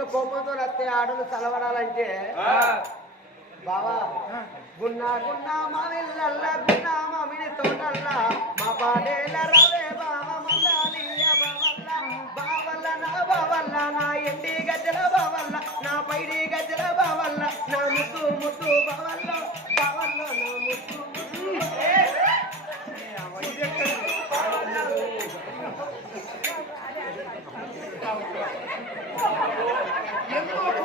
తప్పన కోపంతో వస్తే ఆడోళ్ళు చలవడాలంటే బావా గున్నా గున్నా మా విల్లల్లా గున్నా మామిడి తోటల్లా మా పాడేల రవే బావ మల్లాలియ బావల్ల బావల్ల నా బావల్ల నా ఎండి గజ్జల బావల్ల నా పైడి గజ్జల బావల్ల నా ముద్దు ముద్దు బావల్ల బావల్ల నా ముద్దు Yeah.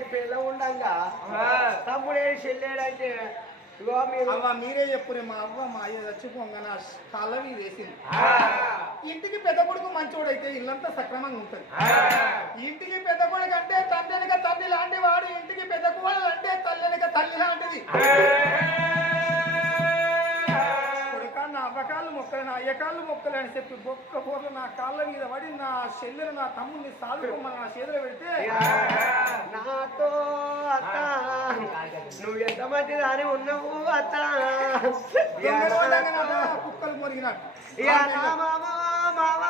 మంచి పిల్ల ఉండంగా. తమ్ముడే చెల్లేడంటే ఇగో మీరు చెప్పురే మా అవ్వ మా అయ్య చచ్చిపోగా నా కళ్ళ మీద వేసింది. ఇంటికి పెద్ద కొడుకు మంచోడైతే ఇల్లంతా సక్రమంగా ఉంటుంది. ఇంటికి పెద్ద కొడుకు అంటే తండ్రి వెనక తల్లి లాంటి వాడు ఇంటికి పెద్ద కోడలు అంటే తల్లి వెనక తల్లి లాంటిది. కొడుకా నా అవ్వకాళ్ళు మొక్కలు నా అయ్యకాళ్ళు మొక్కలు అని చెప్పి బొక్క బొక్క నా కాళ్ళ మీద పడి నా చెల్లెలు నా తమ్ముడిని సాలుకోమని నా చేతిలో పెడితే నాతో అత్త నువ్వు ఎంత మంచి దాని ఉన్నావు అత్త. కుక్కలు నా మామ మామ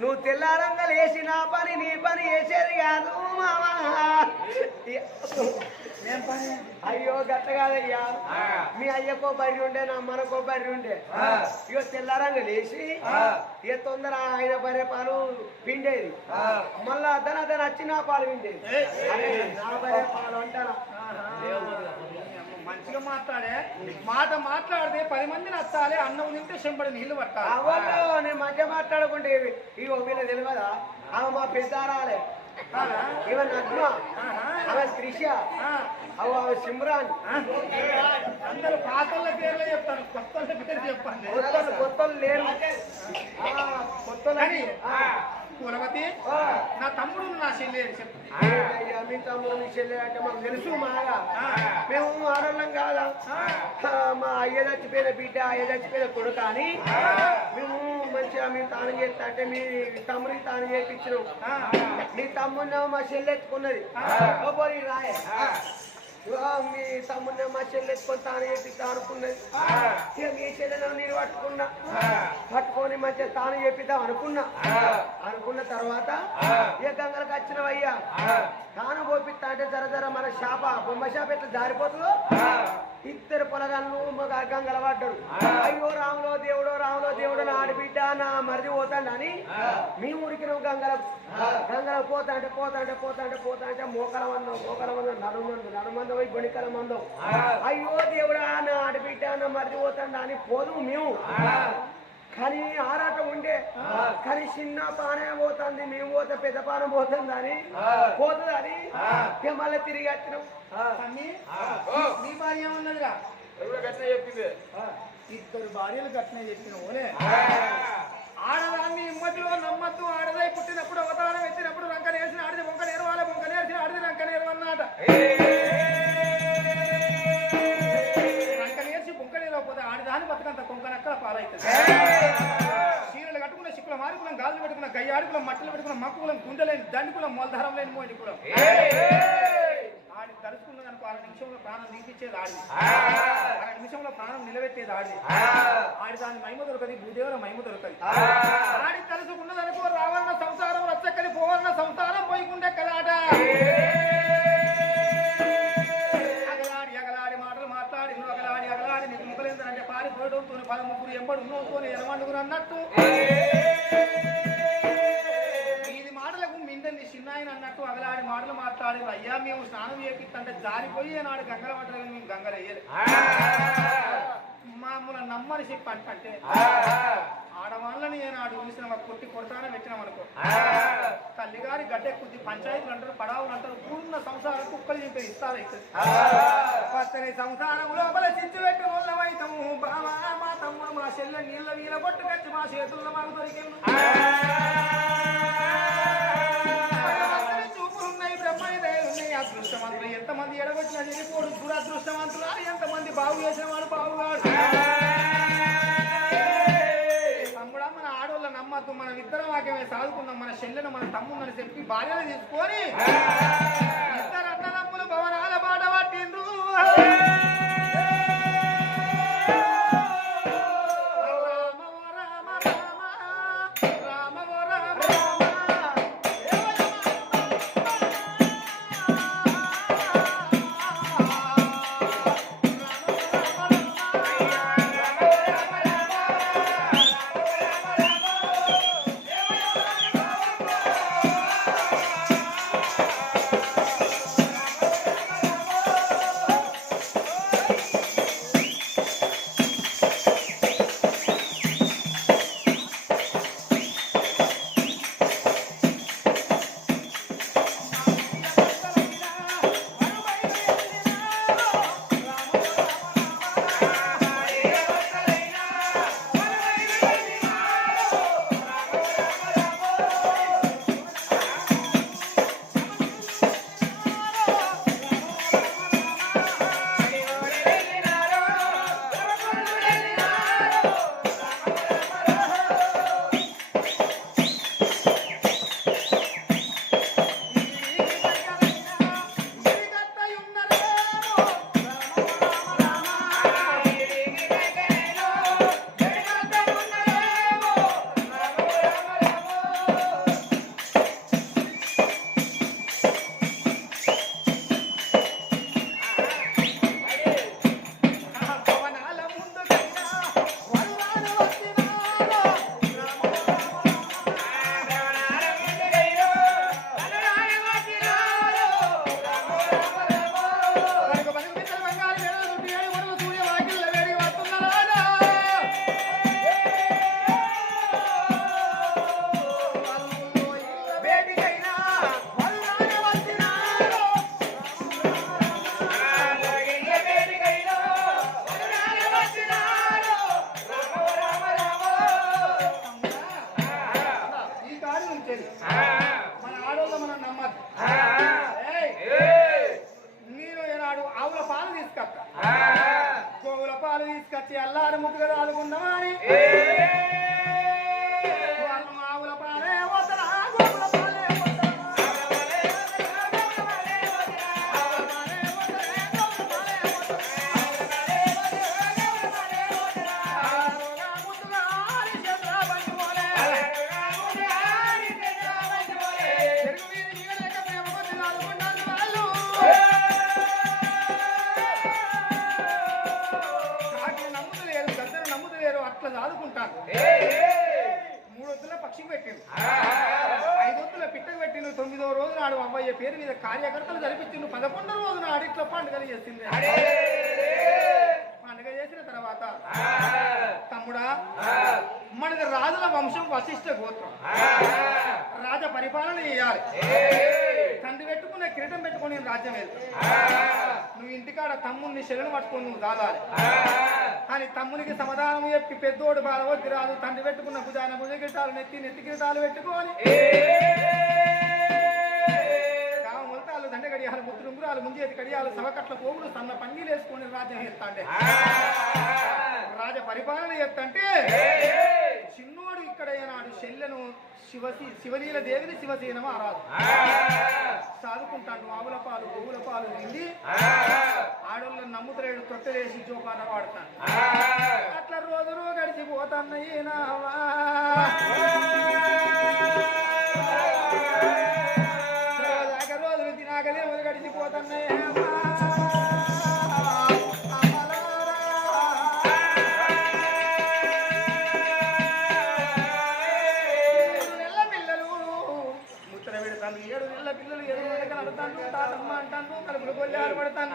నువ్వు తెల్లారంగా లేచి నా పని నీ పని చేసేది కాదు మామ. ఏం అయ్యో గట్ట కాదయ్యా మీ అయ్యకో బర్రి ఉండే నా మనకో బర్రి ఉండే. ఇగో తెల్లారంగా లేచి ఇక తొందర ఆయన బర్రె పాలు పిండేది. మళ్ళా అతను అతను వచ్చి నా పాలు పిండేది. నా బర్రె పాలు అంటారా? మంచిగా మాట్లాడే మాట మాట్లాడితే పది మంది నచ్చాలి అన్నం తింటే చెంబడి నీళ్ళు పట్టాలి. నేను మధ్య మాట్లాడుకుంటే ఇవి- వీళ్ళ తెలియదా? ఆమె మా పెద్దారాలే? ఇవ నగ్మ. ఆమె త్రిష అవు ఆమె సిమ్రాన్. అందరూ పాతల పేర్లే చెప్తారు. కొత్త పేరు చెప్పండి. కొత్తలు కొత్తలు లేరు. కొత్తలు. కులవతి. నా తమ్ముడు నా చెల్లి చెప్పు తమ్ముడు మీ చెల్లె అంటే మాకు తెలుసు మాగా మేము ఆడళ్ళం కాదా? మా అయ్య చచ్చిపోయిన బిడ్డ అయ్య చచ్చిపోయిన కొడుక అని మేము మంచిగా మేము తాను చేస్తా అంటే మీ తమ్ముడికి తాను చేయించినాం మీ తమ్ముడిని మా చెల్లె ఎత్తుకున్నది. ఓ పోనీ రాయే. మీ తమ్ముడిని మా చెల్లె ఎత్తుకొని తాను చేపిస్తా అనుకున్నది ఇక మీ చెల్లెను నేను పట్టుకున్నా. పట్టుకొని మంచిగా తాను చేపిద్దాం అనుకున్నా. అనుకున్న తర్వాత ఇక గంగలకు వచ్చినవయ్యా తాను పోపిస్తా అంటే జర జర మన షాప బొమ్మ షాప ఎట్లా జారిపోతుందో? ఇద్దరు పొలగాళ్ళు మగ గంగల పడ్డారు అయ్యో రాములో దేవుడో రాములో దేవుడో నా ఆడబిడ్డ నా మరిది పోతాడని మీ ఊరికి నువ్వు గంగల గంగల పోతా అంటే పోతా అంటే పోతా అంటే పోతా అంటే మోకల మందం మోకల మందం నడుమందు నడుమందం పోయి గొనికల మందం. అయ్యో దేవుడా నా ఆడబిడ్డ నా మరిది పోతాడు అని పోదు మేము. కానీ ఆరాటం ఉండే కానీ చిన్న పానే పోతుంది మేము పోతే పెద్ద పానం పోతుంది అని పోతుంది అని మళ్ళీ తిరిగి వచ్చినాం. నీ భార్య ఉన్నదిరా ఇద్దరు భార్యలు కట్టిన చెప్పిన ఓలే. ఆడదాన్ని ఇమ్మతిలో నమ్మద్దు ఆడదై పుట్టినప్పుడు అవతారం ఎత్తినప్పుడు రంక నేర్చిన ఆడిది బొంక నేర్వాలి బొంక నేర్చిన ఆడిది రంక నేర్వన్నాట రంక నేర్చి బొంక నేరవకపోతే ఆడిదాని బతుకంత కొంకనక్క పాలవుతుంది మారుకులం గాజులు పెట్టుకున్న గయ్య ఆడుకులం మట్టలు పెట్టుకున్న మక్కులం గుండెలే లేని దండి కులం. మొలధరం లేని మోడి కులం ఆడి తలుచుకున్నది అనుకో అర నిమిషంలో ప్రాణం నిలిపించేది ఆడి. అర నిమిషంలో ప్రాణం నిలబెట్టేది ఆడి. ఆడి దాని మహిమ దొరకది భూదేవుల మహిమ దొరకది. ఆడి తలుచుకున్నది అనుకో రావణ సంసారం రచ్చక్కడి పోవన్న సంసారం పోయికుండే కలాట. అగలాడి అగలాడి మాటలు మాట్లాడి అగలాడి అగలాడి నీకు ముఖలేందంటే పారిపోవడంతో పద ముగ్గురు ఎంబడు ఉన్నోతో ఎనమండుగురు అన్నట్టు. చిన్నాయన అన్నట్టు అగలాడి మాటలు మాట్లాడి అయ్యా మేము స్నానం చేపిస్తంటే జారిపోయి నాడు గంగల పట్టలేదు మేము గంగలు వేయలే మామూలు నమ్మని చెప్పి అంటే ఆడవాళ్ళని ఏనాడు చూసిన మాకు కొట్టి కొడతానే పెట్టినాం అనుకో. తల్లిగారి గడ్డ కొద్ది పంచాయతీలు అంటారు పడావులు అంటారు కూడున్న సంసారం కుక్కలు చింపే ఇస్తారు పచ్చని సంసారం లోపల చిచ్చు పెట్టి వాళ్ళమైతము బావా మా తమ్ముడు మా చెల్లె నీళ్ళ వీల కొట్టు కచ్చి మా చేతుల్లో మాకు దొరికింది. ఎంతమంది ఎడగొచ్చిన చెడిపోడు దురదృష్టవంతులు. ఎంతమంది బాగు చేసిన వాడు బాగుగాడు తమ్ముడా మన ఆడోళ్ళ నమ్మద్దు. మనం ఇద్దరం వాక్యమే సాదుకున్నాం మన చెల్లెను మన తమ్ముందని చెప్పి భార్యను తీసుకొని ఇద్దరు అన్నదమ్ములు భవనాల బాట పట్టిండ్రు. పెట్టిండు ఐదొద్దుల పిట్టకు పెట్టిండు తొమ్మిదో రోజు నాడు అవ్వయ్య పేరు మీద కార్యకర్తలు జరిపించిండు పదకొండో రోజు నాడు ఇట్లా పండుగలు చేసింది. పండుగ చేసిన తర్వాత తమ్ముడా మనది రాజుల వంశం వశిష్ఠ గోత్రం. రాజ పరిపాలన చేయాలి. తండ్రి కిరీటం పెట్టుకొని రాజ్యం వెళ్తా నువ్వు ఇంటికాడ తమ్ముడిని శరణు పట్టుకొని నువ్వు దాదాలి కానీ తమ్మునికి సమాధానం చెప్పి పెద్దోడు బాలవద్ది రాదు తండ్రి పెట్టుకున్న భుజాన భుజ కిరీటాలు నెత్తి నెత్తి కిరీటాలు పెట్టుకొని. కామ దండ గడియాలు ముద్దు ఉంగురాలు ముంజేతి గడియాలు సవకట్ల పోగులు సన్న పంగీలు వేసుకొని రాజ్యం చేస్తాండే. రాజ పరిపాలన ఎత్తంటే శల్యను చెల్లెను శివసి శివలీల దేవిని శివసేనము ఆరాధు చదువుకుంటాను ఆవుల పాలు గోవుల పాలు నిండి ఆడోళ్ళని నమ్ముతలేడు తొట్టలేసి జోపాన వాడతాను అట్లా రోజులు గడిచిపోతున్నాయి నావా. రోజాక రోజులు తినాకలే గడిచిపోతాన్నయ్యా నడతాను తాతమ్మ అంటాను కలుపులు కొల్లారు పడతాను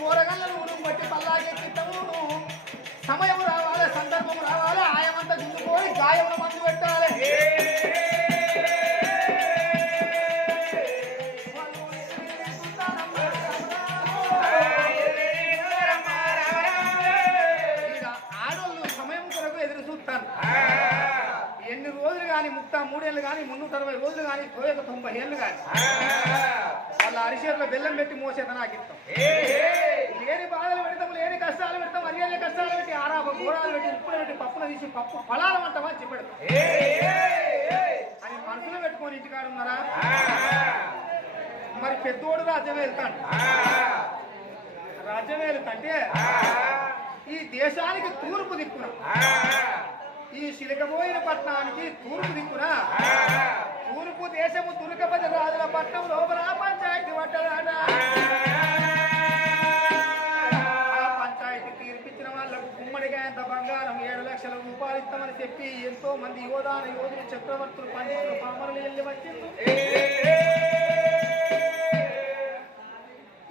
కూరగాయలను ఊరుం పట్టి పల్లాకెక్కిస్తాము సమయం రావాలి సందర్భం రావాలి ఆయమంతా దిద్దుకోవాలి గాయముల మందు పెట్టాలి. ఆడోళ్ళు సమయం కొరకు ఎన్ని రోజులు కానీ ముక్తా మూడేళ్ళు కానీ మున్నూట అరవై రోజులు కానీ తొమ్మిది తొంభై ఏళ్ళు కానీ వాళ్ళ అరిచేతిలో బెల్లం పెట్టి మోసేత నాకు ఇస్తాం లేని బాధలు పెడతాం లేని కష్టాలు పెడతాం అరియాలే కష్టాలు పెట్టి ఆరాప గోడాలు పెట్టి ఉప్పులు పెట్టి పప్పున తీసి పప్పు ఫలాల వంటమా చెప్పెడతాం అని మనసులో పెట్టుకొని ఇంటికాడ ఉన్నారా? మరి పెద్దోడు రాజ్యం వెళ్తాడు రాజ్యం వెళ్తాంటే ఈ దేశానికి తూర్పు దిక్కున ఈ శిలకబోయిన పట్టణానికి తూర్పు దిక్కున తూర్పు దేశము తురకపతి రాజుల పట్టణం లోపల పంచాయతీ పట్టదాట అని చెప్పి ఎంతో మంది యోధాన యోధులు చక్రవర్తులు పండితులు పామరులు వెళ్ళి వచ్చింది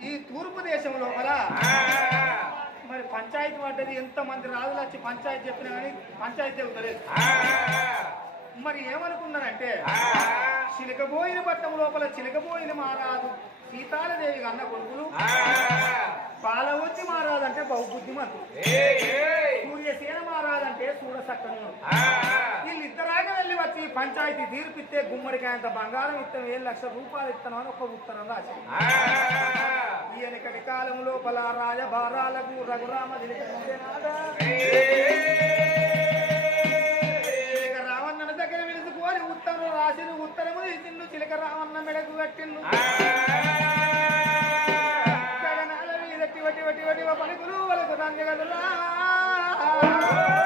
ఈ తూర్పు దేశం లోపల మరి పంచాయతీ పడ్డది ఎంత మంది రాజులు వచ్చి పంచాయతీ చెప్పినా కానీ పంచాయతీ అవుతలేదు. మరి ఏమనుకున్నారంటే చిలకబోయిన పట్టం లోపల చిలకబోయిన మారాదు సీతాలదేవి అన్న కొడుకులు పాలవతి మహారాజు అంటే బహుబుద్ధిమంతుడు సూర్యసేన మహారాజు అంటే చూడసక్కని వీళ్ళిద్దరాగా వెళ్ళి వచ్చి పంచాయతీ తీర్పిస్తే గుమ్మడికాయంత బంగారం ఇస్తాం ఏడు లక్షల రూపాయలు ఇస్తాను అని ఒక ఉత్తరం రాసి ఈయనకటి కాలం లోపల రాజభారాలకు రఘురామ రావణ్ణ దగ్గర పిలుచుకొని ఉత్తరం రాసిన ఉత్తరము తీసిండు చిలక రావణ మెడకు కట్టిండు పలుకులు వలకు తంగగదులా ఓ Yeah.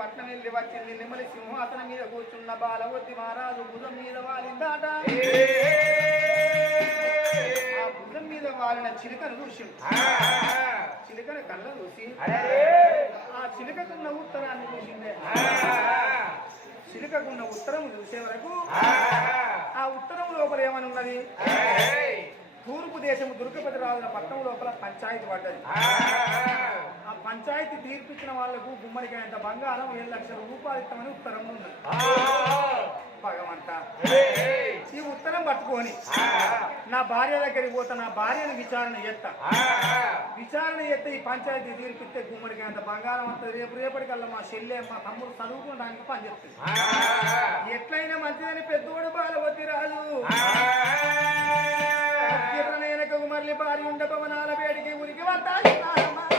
పట్నం వెళ్ళి వచ్చింది. నిమ్మలి సింహాసనం మీద కూర్చున్న బాలవతి మహారాజు భుజం మీద వాలిందాట. ఆ భుజం మీద వాలిన చిలుకను చూసి చిలుకను కళ్ళ చూసి ఆ చిలుకకున్న ఉత్తరాన్ని చూసిందే చిలుకకున్న ఉత్తరం చూసే వరకు ఆ ఉత్తరం లోపల ఏమని ఉన్నది తూర్పు దేశము దుర్గపతి రాజుల పట్టణం లోపల పంచాయతీ పడ్డది. ఆ పంచాయతీ తీర్పిచ్చిన వాళ్ళకు గుమ్మడికాయంత బంగారం ఏడు లక్షల రూపాయలు ఇస్తామని ఉత్తరం ఉన్నది భగవంత. ఈ ఉత్తరం పట్టుకొని నా భార్య దగ్గరికి పోతా నా భార్యను విచారణ చేస్తా. విచారణ చేస్తే ఈ పంచాయతీ తీర్పిస్తే గుమ్మడికాయంత బంగారం అంతా రేపు రేపటికల్లా మా చెల్లె మా తమ్ముడు చదువుకోవడానికి పనిచేస్తుంది ఎట్లయినా మంచిదని పెద్దోడు బాలవతి రాజు. వెనక మరలి భార్య ఉండ పవనాల వేడికి ఉనికి వస్తాయి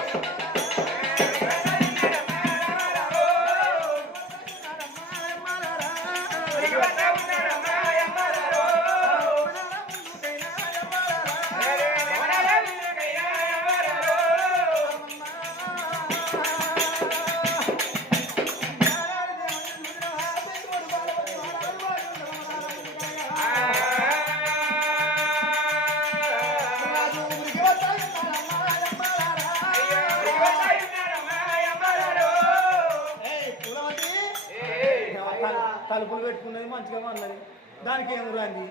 తలుపులు పెట్టుకున్నది మంచిగా ఉన్నది దానికి ఏం రాంది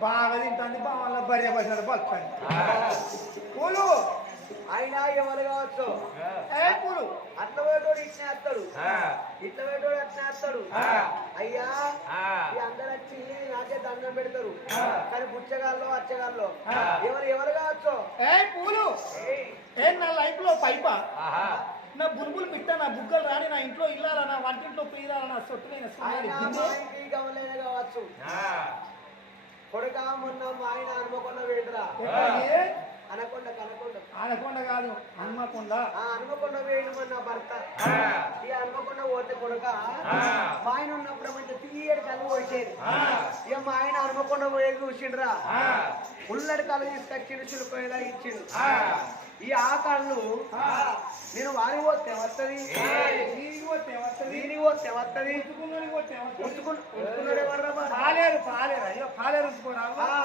బాగా తింటుంది బాగా భార్య పడినట్టు బతుకండి. పూలు! ఆయన ఎవరు కావచ్చు? పూలు? అట్ల పోయేటోడు ఇట్లా వేస్తాడు ఇట్లా పోయేటోడు అట్లా వేస్తాడు అయ్యా ఈ అందరు వచ్చి నాకే దండం పెడతారు. కానీ పుచ్చగాల్లో అచ్చగాల్లో ఎవరు ఎవరు కావచ్చు? ఏ పూలు? ఏ నా లైఫ్లో పైపా నా బుల్బుల్ మిట్ట నా బుగ్గలు రాని నా ఇంట్లో ఇల్లాలా నా వంటింట్లో పీరాలా నా సొట్టునైన కావచ్చు. కొడుక మొన్న మా ఆయన హనుమకొండ వేడురా అనకొండ కనకొండ. ఆనకొండ కాదు హనుమకొండ. ఆ హనుమకొండ వేడు మన భర్త. ఈ హనుమకొండ పోతే కొడుక మా ఆయన ఉన్నప్పుడు మంచి తీయడి కళ్ళు వచ్చేది ఇక మా ఆయన హనుమకొండ పోయేది చూసిండ్రా. ఉల్లడి కళ్ళు తీసుకొచ్చిండు చురుకోయేలా ఇచ్చిండు. ఈ ఆ. కళ్ళు నేను వారి పోతే వస్తుంది నీకు పోతే పోతే పోతే? పాలేరు పాలేరు. అయ్యో పాలేరు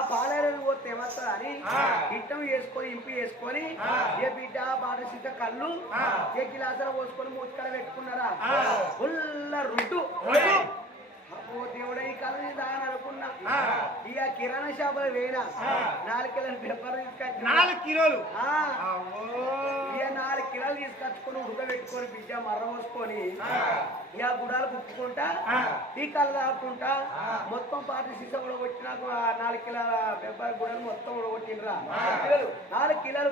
పాలేరు పోతే అని ఇట్టం వేసుకొని ఇంపి వేసుకొని ఏ బిడ్డ బాట సీత కళ్ళు ఏ గిలాసర పోసుకొని మూతికడ పెట్టుకున్నారా? ఫుల్ల రుడ్డు అబ్బో దేవుడా ఈ కళ్ళు నేను దాని అనుకున్నా ఇక కిరాణా షాపులో వేయినా? నాలుగు కిలోల పెప్పర్ తీసుకొచ్చి నాలుగు కిలోలు. ఇక నాలుగు కిలోలు తీసుకొచ్చుకొని ఉడకబెట్టుకొని బిడ్డ మర్ర పోసుకొని ఇక గుడాలు కుట్టుకుంటా కళ్ళు తాగుకుంటా మొత్తం పాటి సీస కూడా కొట్టినాక ఆ నాలుగు కిలోల పెప్పర్ గుడలు మొత్తం ఉడగొట్టినరా నాలుగు కిలోలు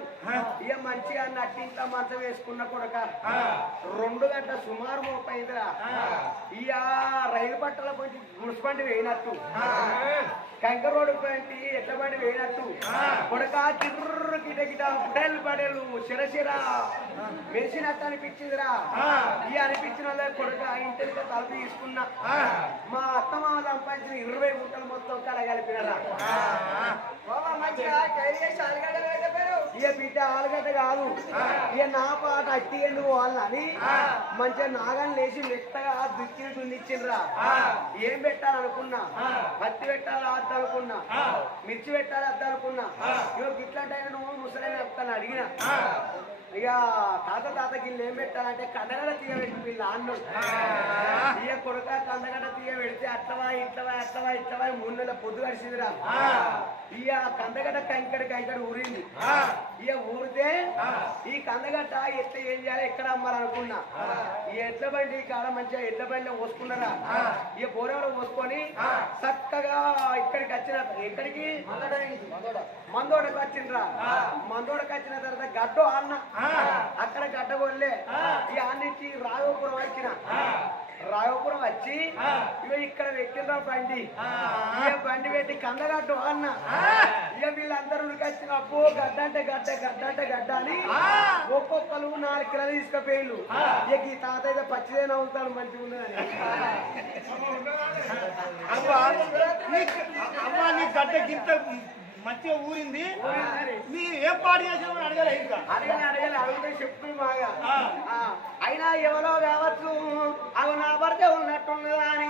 ఇక మంచిగా నట్టింట్లో మంచం వేసుకున్న కొడక. రెండు గంటల సుమారు మోపైందిరా ఇక రైలు పట్టాల కొంచెం మున్సిపాలిటీ వేయినట్టు. కంకర్ రోడ్డు పోయింది ఎట్ల బండి వేయినట్టు. కొడక కిర్రు గిట గిట పడేలు పడేలు చిర చిర. మెరిసినట్టు అనిపించిందిరా. ఈ అనిపించిన వాళ్ళే కొడక ఇంటికి తలుపు తీసుకున్నా మా అత్త మామ సంపాదించిన ఇరవై గుంటలు మొత్తం కల కలిపినరా? ఇక బిడ్డ ఆలుగడ్డ కాదు. ఇక నా పాట అట్టి ఎందుకు వాళ్ళని మంచిగా నాగని లేచి మెత్తగా దుక్కిని దున్నిచ్చిండ్రా ఏం పెట్టాలనుకున్నా? పత్తి పెట్టాలి అద్ద అనుకున్నా మిర్చి పెట్టాలి అద్ద అనుకున్నా ఇక ఇట్లాంటి నువ్వు ముసలైన చెప్తాను అడిగిన. ఇక తాత తాత గిన్నె ఏం పెట్టాలంటే కన్నగడ తీయబెట్టి వీళ్ళ అన్నాడు కొడుక కందగడ్డ తీయ పెడితే అట్లవా ఇట్లవా అట్లవా ఇట్లవా మూడు నెలల పొద్దు గడిచిందిరా. ఇక కందగడ్డ కంకడి కంకడి ఊరింది. ఇక ఊరితే ఈ కందగడ్డ ఎట్లా ఏం చేయాలి ఎక్కడ అమ్మాలనుకున్నా. ఈ ఎడ్ల బండి కాడ మంచిగా ఎడ్ల బండి పోసుకున్నారా? ఇక బోరెవరు పోసుకొని చక్కగా ఇక్కడికి వచ్చిన ఎక్కడికి? మందోడకి వచ్చిండ్రా. మందోడకి వచ్చిన తర్వాత గడ్డ అన్న అక్కడ గడ్డ కొల్లే ఈ అన్నింటి రాఘవపురం వచ్చిన. రాఘవపురం వచ్చి ఇక ఇక్కడ పెట్టిండ్రా బండి. ఇక బండి పెట్టి కందగడ్డ అన్న ఇక వీళ్ళందరూ వచ్చిన అప్పు గడ్డ అంటే గడ్డ గడ్డ అంటే గడ్డ అని ఒక్కొక్కరు నాలుగు కిలోలు తీసుకుపోయిళ్ళు ఇక ఈ తాత అయితే పచ్చిదే నవ్వుతాడు మంచిగా ఉన్నదని. అవ్వా నీ- గడ్డ గింత మంచిగా ఊరింది. ఏ పాడు చేసావు అడగలే ఇంకా. అడగలే అడగలే అడిగితే చెప్తుంది బాగా. ఆ. ఆ, అయినా ఎవరో కావచ్చు అవి నా భర్త ఉన్నట్టున్నదా అని.